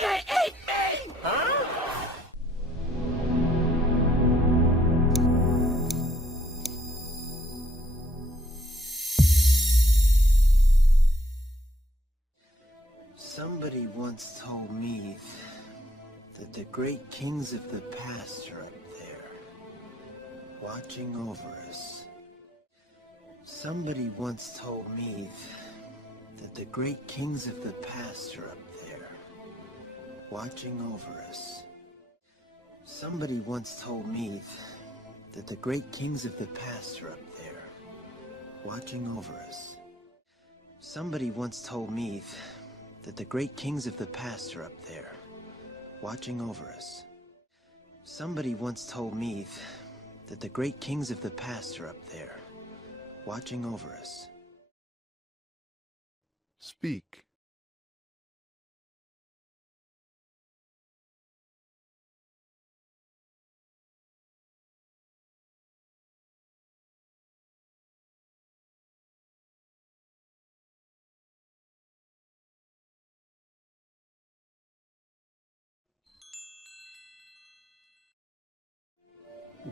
gonna eat me! Huh? Somebody once told me that the great kings of the past are up there, watching over us. Somebody once told me that the great kings of the past are up there, watching over us. Somebody once told me that the great kings of the past are up there, watching over us. Somebody once told me that the great kings of the past are up there, watching over us. Somebody once told me that the great kings of the past are up there, watching over us. Speak.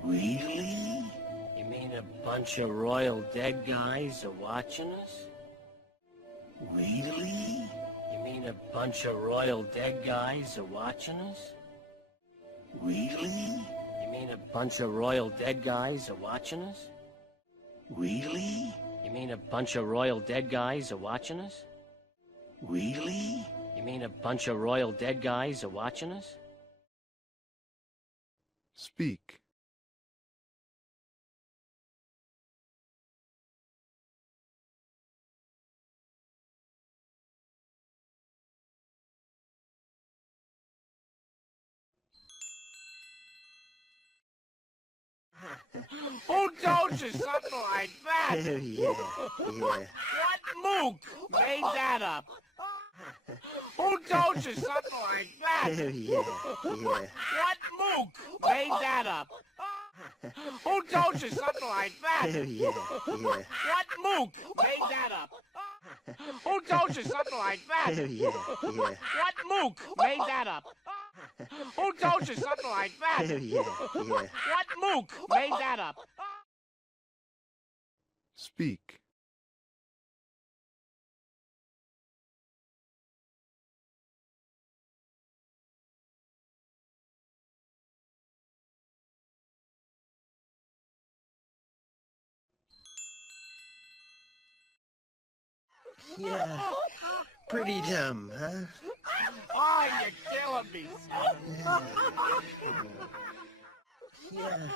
Really? You mean a bunch of royal dead guys are watching us? Really? You mean a bunch of royal dead guys are watching us? Really? You mean a bunch of royal dead guys are watching us? Really? You mean a bunch of royal dead guys are watching us? Really? You mean a bunch of royal dead guys are watching us? Speak. Who told you something like that? Yeah. What mook made that up? Who told you something like that? Yeah. What mook made that up? Who told you something like that? Yeah. What mook made that up? Who told you something like that? Yeah. What mook made that up? Who told you something like that? Yeah. What mook made that up? Speak. Yeah. Pretty dumb, huh? Oh, you're killing me, son. Yeah.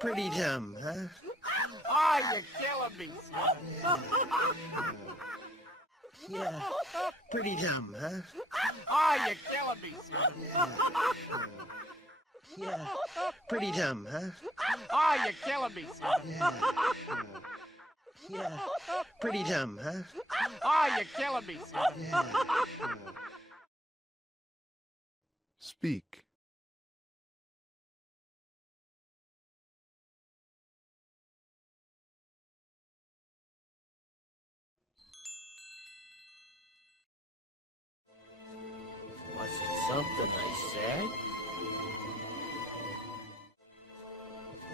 Pretty dumb, huh? Oh, you're killing me, son. Yeah. Pretty dumb, huh? Oh, you're killing me, son. Yeah. Pretty dumb, huh? Oh, you're killing me, son. Yeah. Pretty dumb, huh? Oh, you're killing me, son. Speak. Was it something I said?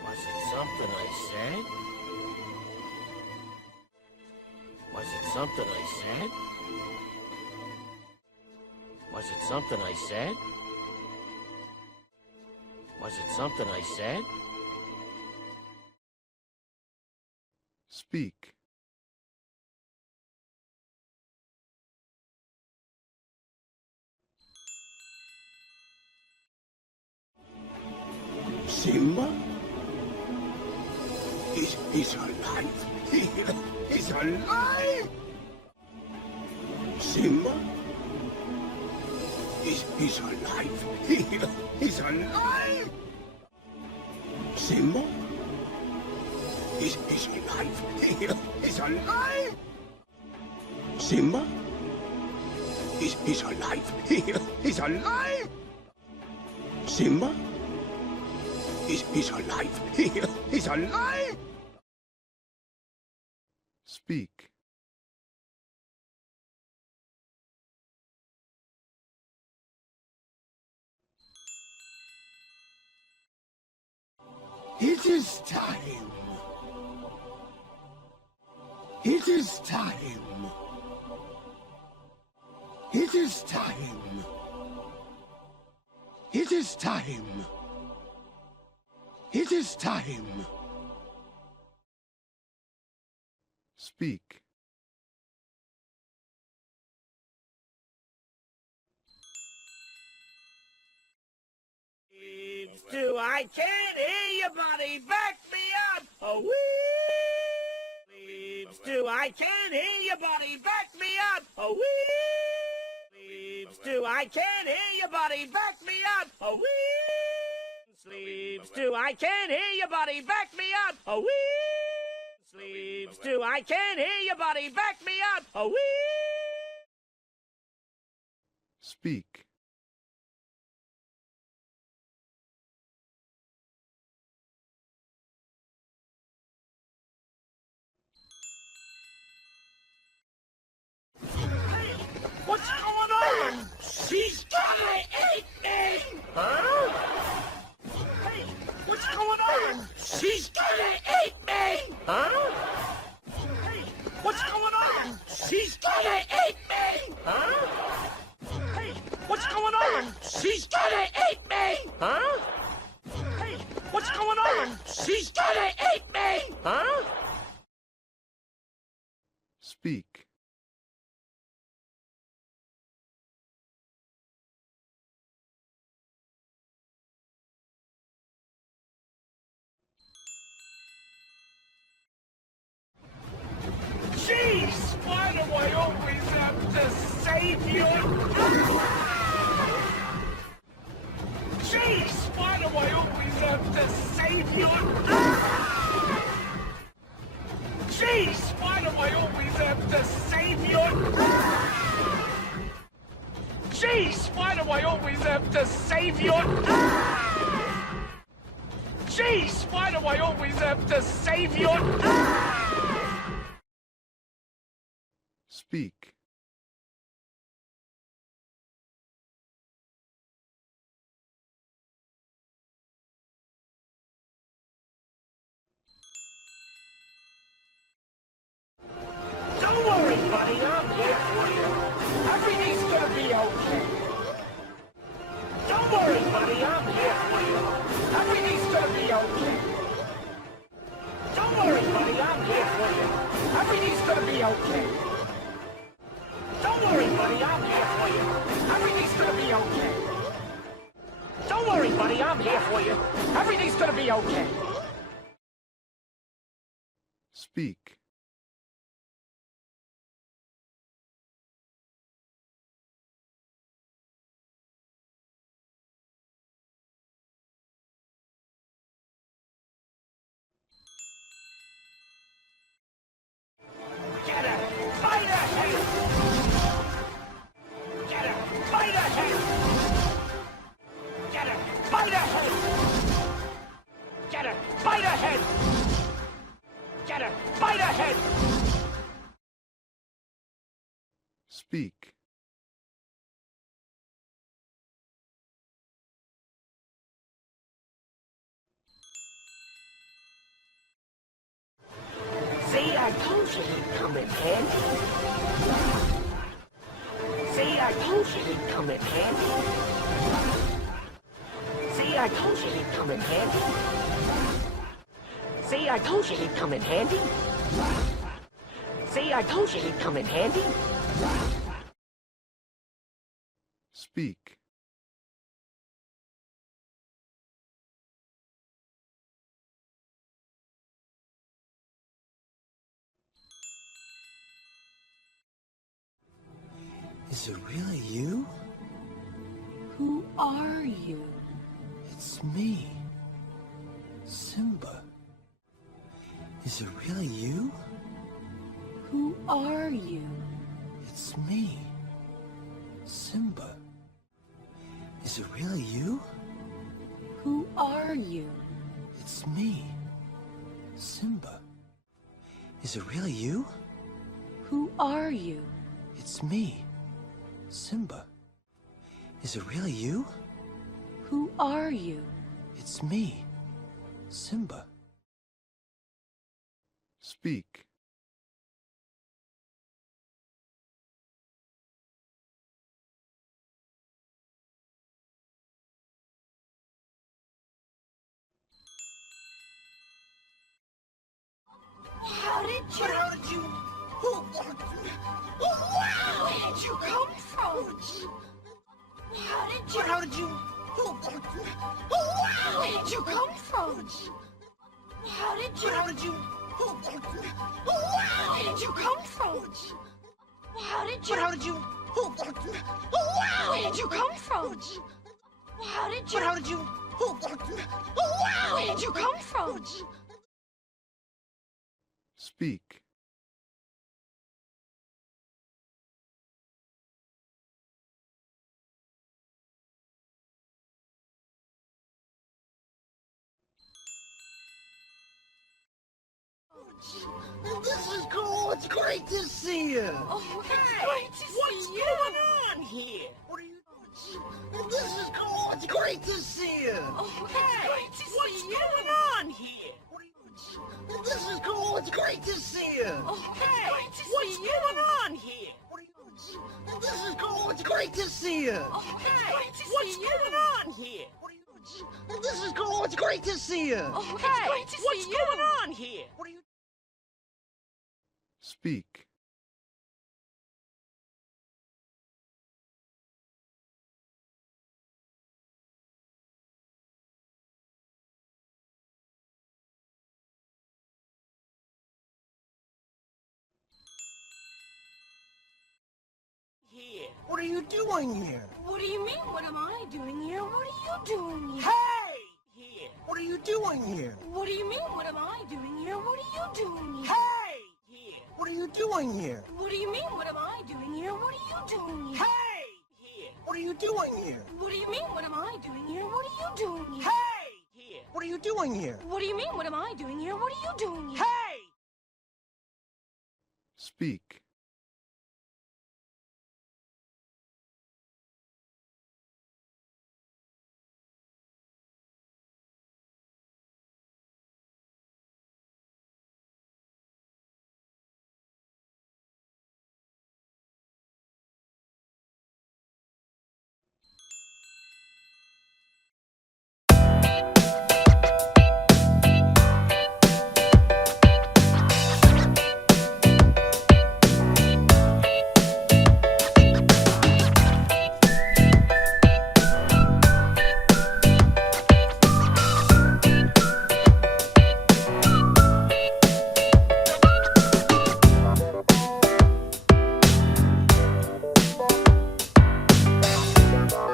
Was it something I said? Was it something I said? Was it something I said? Was it something I said? Speak. Simba? He's alive. He's alive. Simba? He's alive. He's alive. Simba? He's alive. He's alive. Simba? He's alive. He's alive. Simba? He's alive. He's alive. Speak. It is time. It is time. It is time. It is time. It is time. Speak. Do I can't hear you, buddy. Back me up. Oh, wee. Do I can't hear you, buddy. Back me up. Oh, wee. Do I can't hear you, buddy. Back me up. Oh, wee. Sleeves. Do I can't hear you, buddy. Back me up. Oh, wee. Sleeves. Do I can't hear you, buddy. Back me up. Oh, wee. Speak. What's going on? She's gonna eat me! Huh? Hey, what's going on? She's gonna eat me! Huh? Hey, what's going on? She's gonna eat me! Huh? Hey, what's going on? She's gonna eat me! Huh? Hey, what's going on? She's gonna eat me! Huh? Speak. Jeez! Why do I always have to save you? Jeez! Why do I always have to save you? Jeez! Why do I always have to save you? Jeez! Why do I always have to save you? Jeez! Why do I always have to save you? Speak. Don't worry, buddy, I'm here for you. Everything's gonna be okay. Don't worry, buddy, I'm here for you. Everything's gonna be okay. Don't worry, buddy, I'm here for you. Everything's gonna be okay. Don't worry, buddy, I'm here for you. Everything's gonna be okay. Don't worry, buddy, I'm here for you. Everything's gonna be okay. Speak. Get it! Fight ahead! Get it! Fight ahead! Get it! Fight ahead! Get it! Fight ahead! Get it! Fight ahead! Speak. See, I told you he'd come in handy. See, I told you he'd come in handy. See, I told you he'd come in handy. See, I told you he'd come in handy. See, I told you he'd come in handy. Speak. Is it really you? Who are you? It's me. Simba. Is it really you? Who are you? It's me. Simba. Is it really you? Who are you? It's me. Simba. Is it really you? Who are you? It's me. Simba. Is it really you? Who are you? It's me. Simba. Speak. How did you? Where did you come from? How did you? Where did you come from? How did you? Where did you come from? How did you? Where did you come from? How did you? Where did you come from? Speak. This is cool. It's great to see you. Oh, it's great to see you. What's going on here? What are you? This is cool. It's great to see you. Oh, it's great to see What's you. going on here? What are you? This is cool. It's great to see you. Oh, it's great to What's see you. going on here? What are you? This is cool. It's great to see you. Oh, it's great to What's see you. going on here? What are you? This is cool. It's great to see you. Oh, it's great to see What's you. going on here? What are you? Speak. Here. What are you doing here? What do you mean? What am I doing here? What are you doing here? Hey! Here. What are you doing here? What do you mean? What am I doing here? What are you doing here? Hey! Here. What are you doing here? What do you mean? What am I doing here? What are you doing here? Hey! Here. What are you doing here? What do you mean? What am I doing here? What are you doing here? Hey! Here. What are you doing here? What do you mean? What am I doing here? What are you doing here? Hey! Speak.